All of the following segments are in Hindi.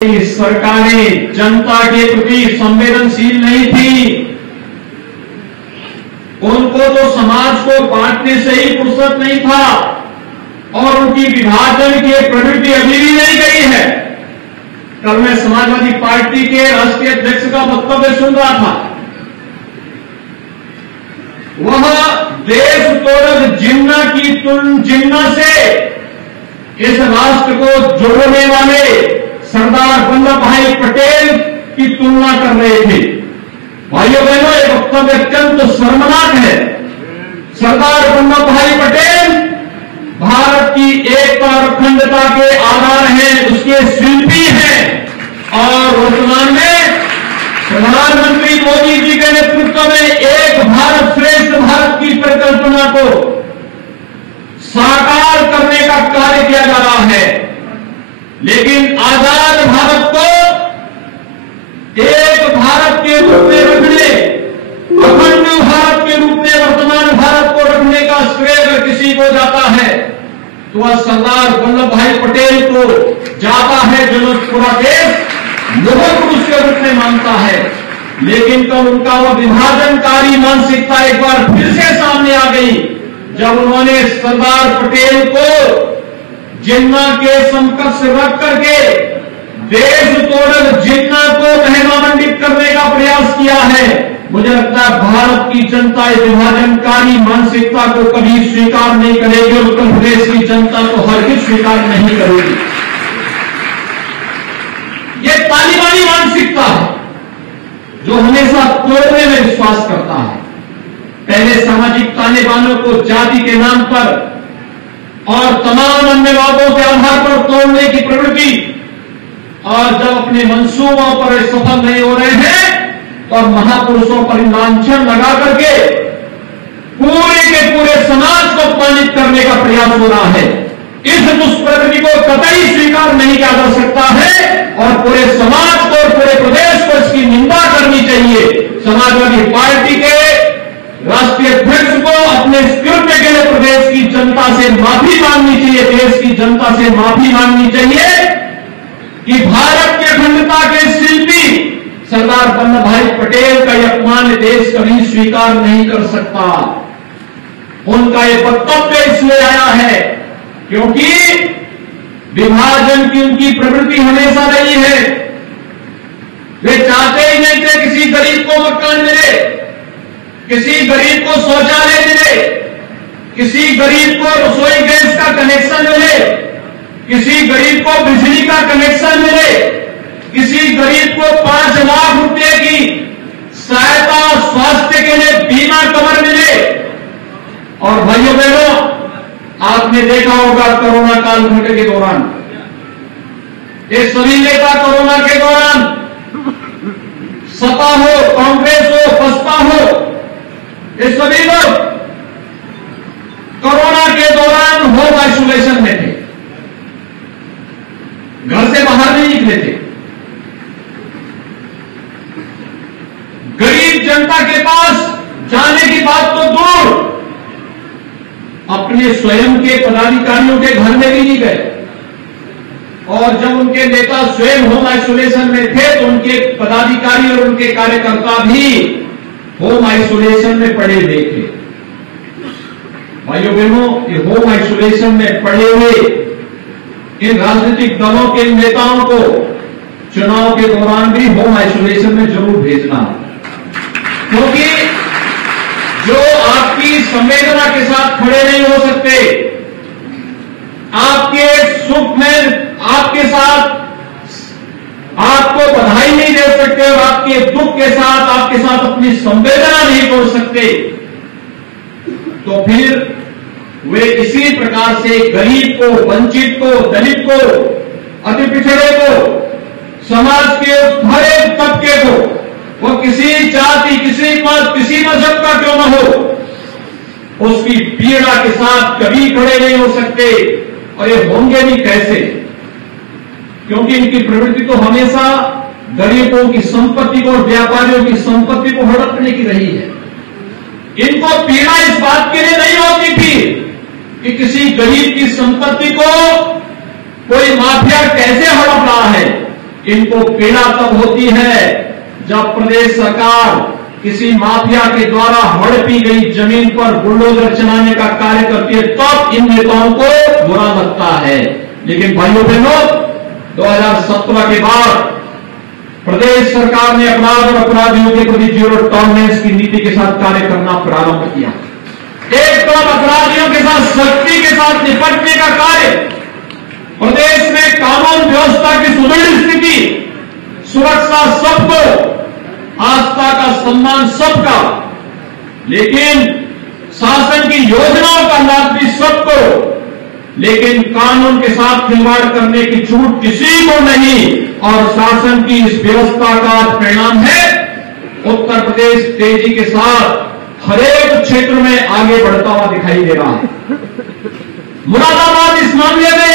सरकारें जनता के प्रति संवेदनशील नहीं थी। उनको तो समाज को बांटने से ही फुर्सत नहीं था और उनकी विभाजन की प्रवृत्ति अभी भी नहीं गई है। कल मैं समाजवादी पार्टी के राष्ट्रीय अध्यक्ष का वक्तव्य सुन रहा था। वह देश तोड़ जिन्ना से इस राष्ट्र को जोड़ने वाले सरदार वल्लभ भाई पटेल की तुलना कर रहे थे। भाइयों बहनों, ये वक्तव्य अत्यंत शर्मनाक है। सरदार वल्लभ भाई पटेल भारत की एकता और अखंडता के आधार हैं, उसके शिल्पी हैं और वर्तमान में प्रधानमंत्री मोदी जी के नेतृत्व में एक भारत श्रेष्ठ भारत की परिकल्पना को साकार करने का कार्य किया जा रहा है। लेकिन आजाद भारत को एक भारत के रूप में रखने, अखंड भारत के रूप में वर्तमान भारत को रखने का श्रेय अगर किसी को जाता है तो वह सरदार वल्लभ भाई पटेल को जाता है, जो पूरा देश लौह पुरुष के रूप में मानता है। लेकिन कब उनका वह विभाजनकारी मानसिकता एक बार फिर से सामने आ गई, जब उन्होंने सरदार पटेल को जिन्ना के समकक्ष रख करके देश तोड़ जिन्ना को महिमामंडित करने का प्रयास किया है। मुझे लगता है भारत की जनता इस विभाजनकारी मानसिकता को कभी स्वीकार नहीं करेगी, उत्तर प्रदेश की जनता को हरगिज स्वीकार नहीं करेगी। ये तालिबानी मानसिकता है जो हमेशा तोड़ने में विश्वास करता है। पहले सामाजिक तालिबानों को जाति के नाम पर और तमाम अन्य बातों के आधार पर तोड़ने की प्रवृत्ति, और जब अपने मंसूबों पर सफल नहीं हो रहे हैं तो महापुरुषों पर लांछन लगा करके पूरे के पूरे समाज को अपमानित करने का प्रयास हो रहा है। इस दुष्प्रवृत्ति को कतई स्वीकार नहीं किया जा सकता है और पूरे समाज को और पूरे प्रदेश को इसकी निंदा करनी चाहिए। समाजवादी पार्टी के राष्ट्रीय अध्यक्ष को अपने कृत्य के लिए प्रदेश की जनता से माफी मांगनी चाहिए, देश की जनता से माफी मांगनी चाहिए कि भारत की अखंडता के शिल्पी सरदार वल्लभ भाई पटेल का यह अपमान देश कभी स्वीकार नहीं कर सकता। उनका यह वक्तव्य इसलिए आया है क्योंकि विभाजन की उनकी प्रवृत्ति हमेशा रही है। वे चाहते ही नहीं थे किसी गरीब को मकान मिले, किसी गरीब को शौचालय मिले, किसी गरीब को रसोई गैस का कनेक्शन मिले, किसी गरीब को बिजली का कनेक्शन मिले, किसी गरीब को 5 लाख रुपए की सहायता स्वास्थ्य के लिए बीमा कवर मिले। और भाइयों बहनों, आपने देखा होगा कोरोना काल घटे के दौरान ये सभी नेता कोरोना के दौरान, सपा हो, कांग्रेस हो, बसपा हो, ये सभी लोग कोरोना के दौरान होम आइसोलेशन में थे, घर से बाहर नहीं निकले थे। गरीब जनता के पास जाने की बात तो दूर, अपने स्वयं के पदाधिकारियों के घर में भी नहीं गए। और जब उनके नेता स्वयं होम आइसोलेशन में थे तो उनके पदाधिकारी और उनके कार्यकर्ता भी होम आइसोलेशन में पड़े हुए थे। भाइयों बहनों, ये होम आइसोलेशन में पड़े हुए इन राजनीतिक दलों के नेताओं को चुनाव के दौरान भी होम आइसोलेशन में जरूर भेजना, क्योंकि जो आपकी संवेदना के साथ खड़े नहीं हो सकते, आपके सुख में आपके साथ आपको बधाई नहीं दे सकते और आपके दुख के साथ आपके साथ अपनी संवेदना नहीं तोड़ सकते, तो फिर वे इसी प्रकार से गरीब को, वंचित को, दलित को, अति पिछड़े को, समाज के हर एक तबके को, वो किसी जाति, किसी मत, किसी मजहब का क्यों न हो, उसकी पीड़ा के साथ कभी खड़े नहीं हो सकते। और ये होंगे भी कैसे? क्योंकि इनकी प्रवृत्ति तो हमेशा गरीबों की संपत्ति को और व्यापारियों की संपत्ति को हड़पने की रही है। इनको पीड़ा इस बात के लिए नहीं होती थी कि किसी गरीब की संपत्ति को कोई माफिया कैसे हड़प रहा है। इनको पीड़ा तब होती है जब प्रदेश सरकार किसी माफिया के द्वारा हड़पी गई जमीन पर बुलडोजर चलाने का कार्य करती है, तब इन नेताओं को बुरा लगता है। लेकिन भाइयों बहनों, 2017 के बाद प्रदेश सरकार ने अपराध और अपराधियों के प्रति जीरो टॉलरेंस की नीति के साथ कार्य करना प्रारंभ किया। एक तरफ अपराधियों के साथ सख्ती के साथ निपटने का कार्य, प्रदेश में कानून व्यवस्था की सुदृढ़ स्थिति, सुरक्षा सबको, आस्था का सम्मान सबका, लेकिन शासन की योजनाओं का लाभ भी सबको, लेकिन कानून के साथ खिलवाड़ करने की छूट किसी को नहीं। और शासन की इस व्यवस्था का परिणाम है उत्तर प्रदेश तेजी के साथ हरेक क्षेत्र में आगे बढ़ता हुआ दिखाई दे रहा है। मुरादाबाद इस मामले में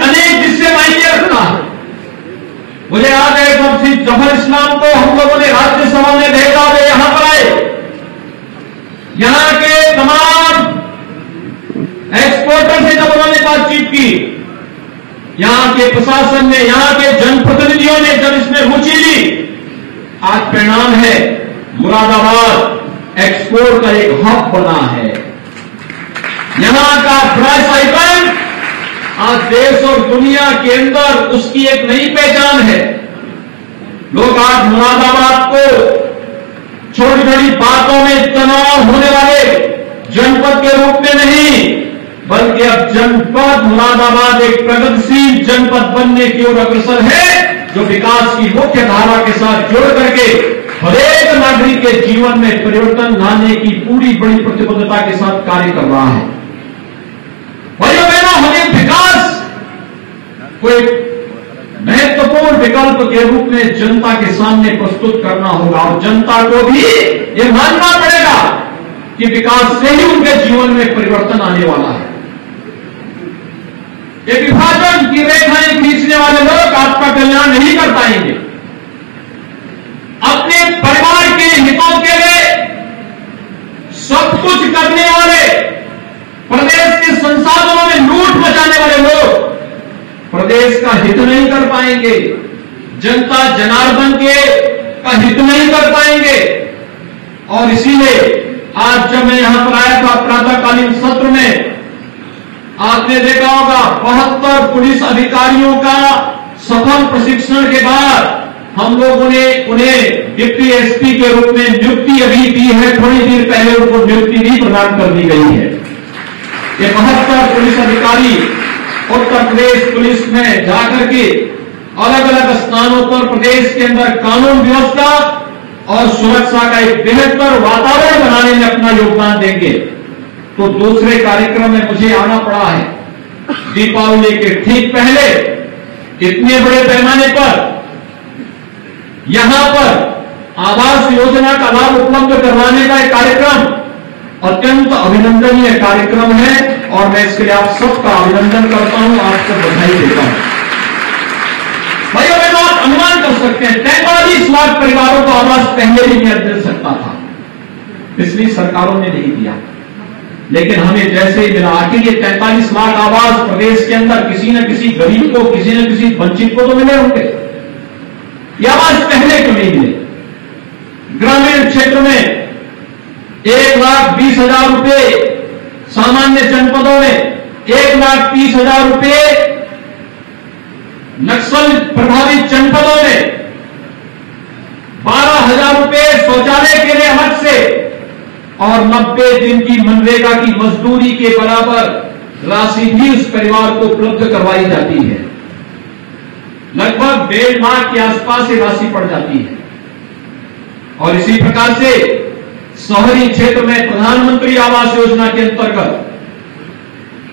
अनेक किस्से मायने रखता है। मुझे याद है जब श्री जफर इस्लाम को हम लोगों ने राज्यसभा में भेजा, वे यहां पर आए, यहां के तमाम एक्सपोर्टर से जब उन्होंने बातचीत की, यहां के प्रशासन ने, यहां के जनप्रतिनिधियों ने जब इसमें रुचि ली, आज परिणाम है मुरादाबाद एक्सपोर्ट का एक हब बना है। यहां का प्राइस आइकन आज देश और दुनिया के अंदर उसकी एक नई पहचान है। लोग आज मुरादाबाद को छोटी छोटी बातों में तनाव होने वाले जनपद के रूप में नहीं, बल्कि अब जनपद मुरादाबाद एक प्रगतिशील जनपद बनने की ओर अग्रसर है, जो विकास की मुख्य धारा के साथ जुड़ करके हरेक नागरिक के जीवन में परिवर्तन लाने की पूरी बड़ी प्रतिबद्धता के साथ कार्य कर रहा है। भाइयों बहनों, हमें विकास को एक महत्वपूर्ण विकल्प के रूप में जनता के सामने प्रस्तुत करना होगा और जनता को भी ये मानना पड़ेगा कि विकास से ही उनके जीवन में परिवर्तन आने वाला है। ये विभाजन की रेखाएं खींचने वाले लोग आपका कल्याण नहीं कर पाएंगे। अपने परिवार के हितों के लिए सब कुछ करने वाले, प्रदेश के संसाधनों में लूट मचाने वाले लोग प्रदेश का हित नहीं कर पाएंगे, जनता जनार्दन के का हित नहीं कर पाएंगे। और इसीलिए आज जब मैं यहां पर आया था प्रातःकालीन सत्र में, आपने देखा होगा 72 पुलिस अधिकारियों का सफल प्रशिक्षण के बाद हम लोगों ने उन्हें डिप्टी एसपी के रूप में नियुक्ति अभी दी है। थोड़ी देर पहले उनको नियुक्ति भी प्रदान कर दी गई है। ये 72 पुलिस अधिकारी उत्तर प्रदेश पुलिस में जाकर के अलग अलग स्थानों पर प्रदेश के अंदर कानून व्यवस्था और सुरक्षा का एक बेहतर वातावरण बनाने में अपना योगदान देंगे। तो दूसरे कार्यक्रम में मुझे आना पड़ा है। दीपावली के ठीक पहले इतने बड़े पैमाने पर यहां पर आवास योजना का लाभ उपलब्ध करवाने का एक कार्यक्रम अत्यंत अभिनंदनीय कार्यक्रम है और मैं इसके लिए आप सबका अभिनंदन करता हूं, आपको बधाई देता हूं। भाइयों बहनों, आप अनुमान कर सकते हैं 43 लाख परिवारों को आवास पहले भी मिल सकता था, पिछली सरकारों ने नहीं दिया, लेकिन हमें जैसे ही मिला। आखिर ये 43 लाख आवास प्रदेश के अंदर किसी न किसी गरीब को, किसी न किसी वंचित को तो मिले होंगे। ये आवास पहले क्यों नहीं मिले? ग्रामीण क्षेत्र में 1,20,000 रुपए, सामान्य जनपदों में 1,30,000 रुपए, नक्सल प्रभावित जनपदों में 12,000 रुपए शौचालय के लिए अलग से और 90 दिन की मनरेगा की मजदूरी के बराबर राशि भी उस परिवार को उपलब्ध करवाई जाती है। लगभग 1.5 लाख के आसपास ये राशि पड़ जाती है। और इसी प्रकार से शहरी क्षेत्र में प्रधानमंत्री आवास योजना के अंतर्गत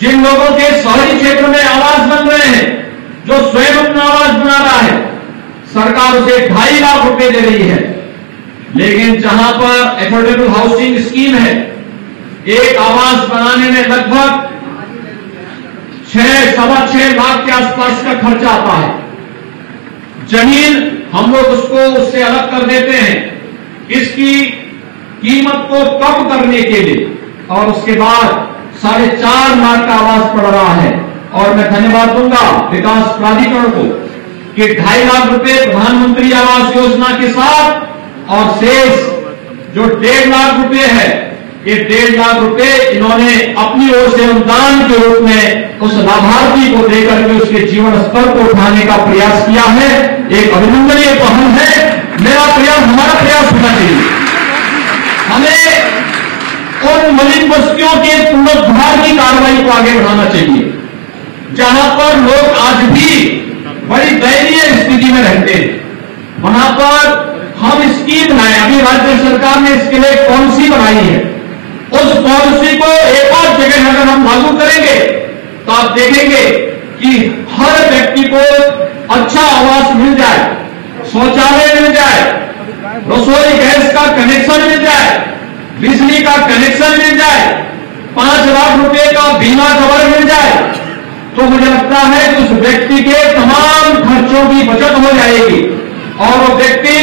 जिन लोगों के शहरी क्षेत्र में आवास बन रहे हैं, जो स्वयं अपना आवास बना रहा है, सरकार उसे 2.5 लाख रुपए दे रही है। लेकिन जहां पर एफोर्डेबल हाउसिंग स्कीम है, एक आवास बनाने में लगभग 6-6.25 लाख के आसपास का खर्चा आता है। जमीन हम लोग उससे अलग कर देते हैं इसकी कीमत को कम करने के लिए, और उसके बाद 4.5 लाख का आवास पड़ रहा है। और मैं धन्यवाद दूंगा विकास प्राधिकरण को कि 2.5 लाख रुपए प्रधानमंत्री आवास योजना के साथ और शेष जो 1.5 लाख रुपए है, ये 1.5 लाख रुपए इन्होंने अपनी ओर से अनुदान के रूप में उस लाभार्थी को देकर के उसके जीवन स्तर को उठाने का प्रयास किया है। एक अभिनंदनीय पहल है। मेरा प्रयास, हमारा प्रयास होना चाहिए, हमें उन मलिन बस्तियों के पुनरुद्धार की कार्रवाई को आगे बढ़ाना चाहिए जहां पर लोग आज भी बड़ी दयनीय स्थिति में रहते हैं। वहां पर हम स्कीम बनाए, अभी राज्य सरकार ने इसके लिए पॉलिसी बनाई है। उस पॉलिसी को एक और जगह अगर हम लागू करेंगे तो आप देखेंगे कि हर व्यक्ति को अच्छा आवास मिल जाए, शौचालय मिल जाए, रसोई गैस का कनेक्शन मिल जाए, बिजली का कनेक्शन मिल जाए, 5 लाख रुपए का बीमा कवर मिल जाए, तो मुझे लगता है कि उस व्यक्ति के तमाम खर्चों की बचत हो जाएगी और वो व्यक्ति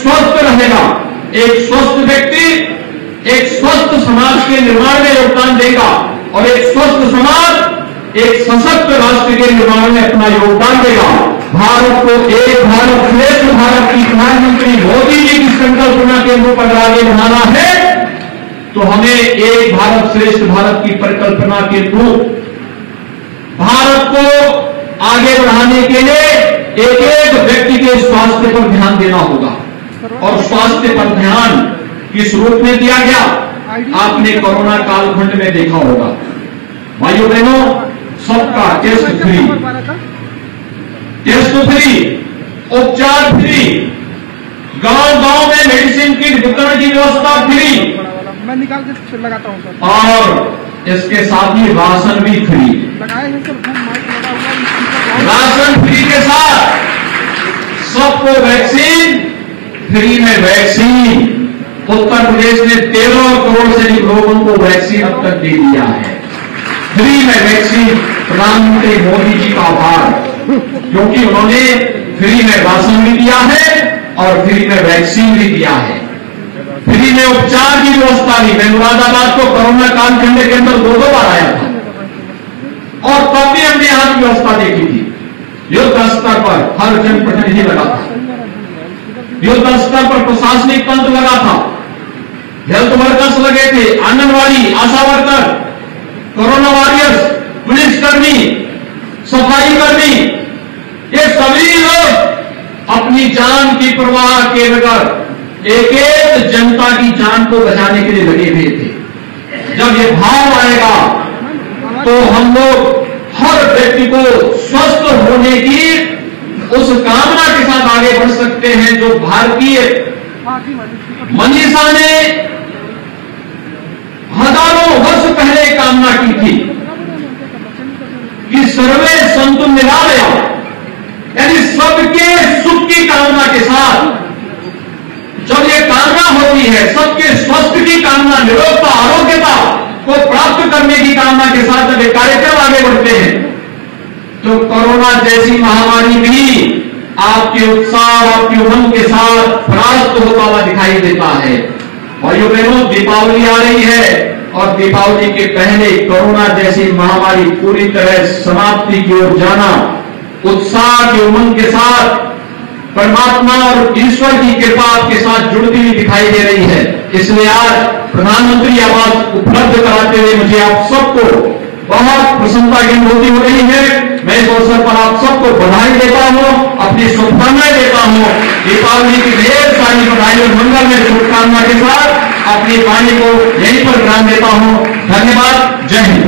स्वस्थ रहेगा। एक स्वस्थ व्यक्ति एक स्वस्थ समाज के निर्माण में योगदान देगा और एक स्वस्थ समाज एक सशक्त राष्ट्र के निर्माण में अपना योगदान देगा। भारत को एक भारत श्रेष्ठ भारत की प्रधानमंत्री मोदी जी की संकल्पना के ऊपर आगे बढ़ाना है तो हमें एक भारत श्रेष्ठ भारत की परिकल्पना के रूप भारत को आगे बढ़ाने के लिए एक एक व्यक्ति के स्वास्थ्य पर ध्यान देना होगा। और स्वास्थ्य पर ध्यान किस रूप में दिया गया, आपने कोरोना कालखंड में देखा होगा। भाइयों बहनों, सबका टेस्ट फ्री, उपचार फ्री, गांव-गांव में मेडिसिन की वितरण की व्यवस्था फ्री, मैं निकाल के लगाता हूं सर। और इसके साथ ही राशन भी फ्री। राशन फ्री के साथ सबको वैक्सीन फ्री में वैक्सीन। उत्तर प्रदेश ने 13 करोड़ से अधिक लोगों को वैक्सीन अब तक दे दिया है। फ्री में वैक्सीन, प्रधानमंत्री मोदी जी का आभार, क्योंकि उन्होंने फ्री में राशन भी दिया है और फ्री में वैक्सीन भी दिया है। फ्री में उपचार की व्यवस्था भी। मैं मुरादाबाद को कोरोना कालखंड के अंदर 2 बार आया था और तब भी हमने यहां की व्यवस्था देखी थी। युद्ध स्तर पर हर जनप्रतिनिधि लगा था, युद्ध स्तर पर प्रशासनिक तंत्र लगा था, हेल्थ वर्कर्स लगे थे, आंगनवाड़ी, आशा वर्कर, कोरोना वॉरियर्स, पुलिसकर्मी, सफाई कर्मी, ये सभी लोग अपनी जान की परवाह किए बगैर एक एक जनता की जान को बचाने के लिए लगे हुए थे। जब ये भाव आएगा तो हम लोग हर व्यक्ति को स्वस्थ होने की उस कामना के साथ आगे बढ़ सकते हैं जो भारतीय मनीषा ने हजारों वर्ष पहले कामना की थी कि सर्वे संतु निरालया, यानी सबके सुख की कामना के साथ जब ये कामना होती है, सबके स्वास्थ्य की कामना, निरोगता, आरोग्यता को प्राप्त करने की कामना के साथ जब ये कार्यक्रम आगे बढ़ते हैं तो कोरोना जैसी महामारी भी आपके उत्साह, आपकी उमंग के साथ परास्त होता हुआ दिखाई देता है। भाइयों बहनों, दीपावली आ रही है और दीपावली के पहले कोरोना जैसी महामारी पूरी तरह समाप्ति की ओर जाना उत्साह की उमंग के साथ परमात्मा और ईश्वर की कृपा आपके साथ जुड़ती हुई दिखाई दे रही है। इसलिए आज प्रधानमंत्री आवास उपलब्ध कराते हुए मुझे आप सबको बहुत प्रसन्नता की अनुभूति हो रही है। मैं इस अवसर पर आप सबको बधाई देता हूं, अपनी शुभकामनाएं देता हूं। दीपावली की ढेर सारी बधाई और मंगल में शुभकामना के साथ अपनी वाणी को यहीं पर विराम देता हूं। धन्यवाद। जय हिंद।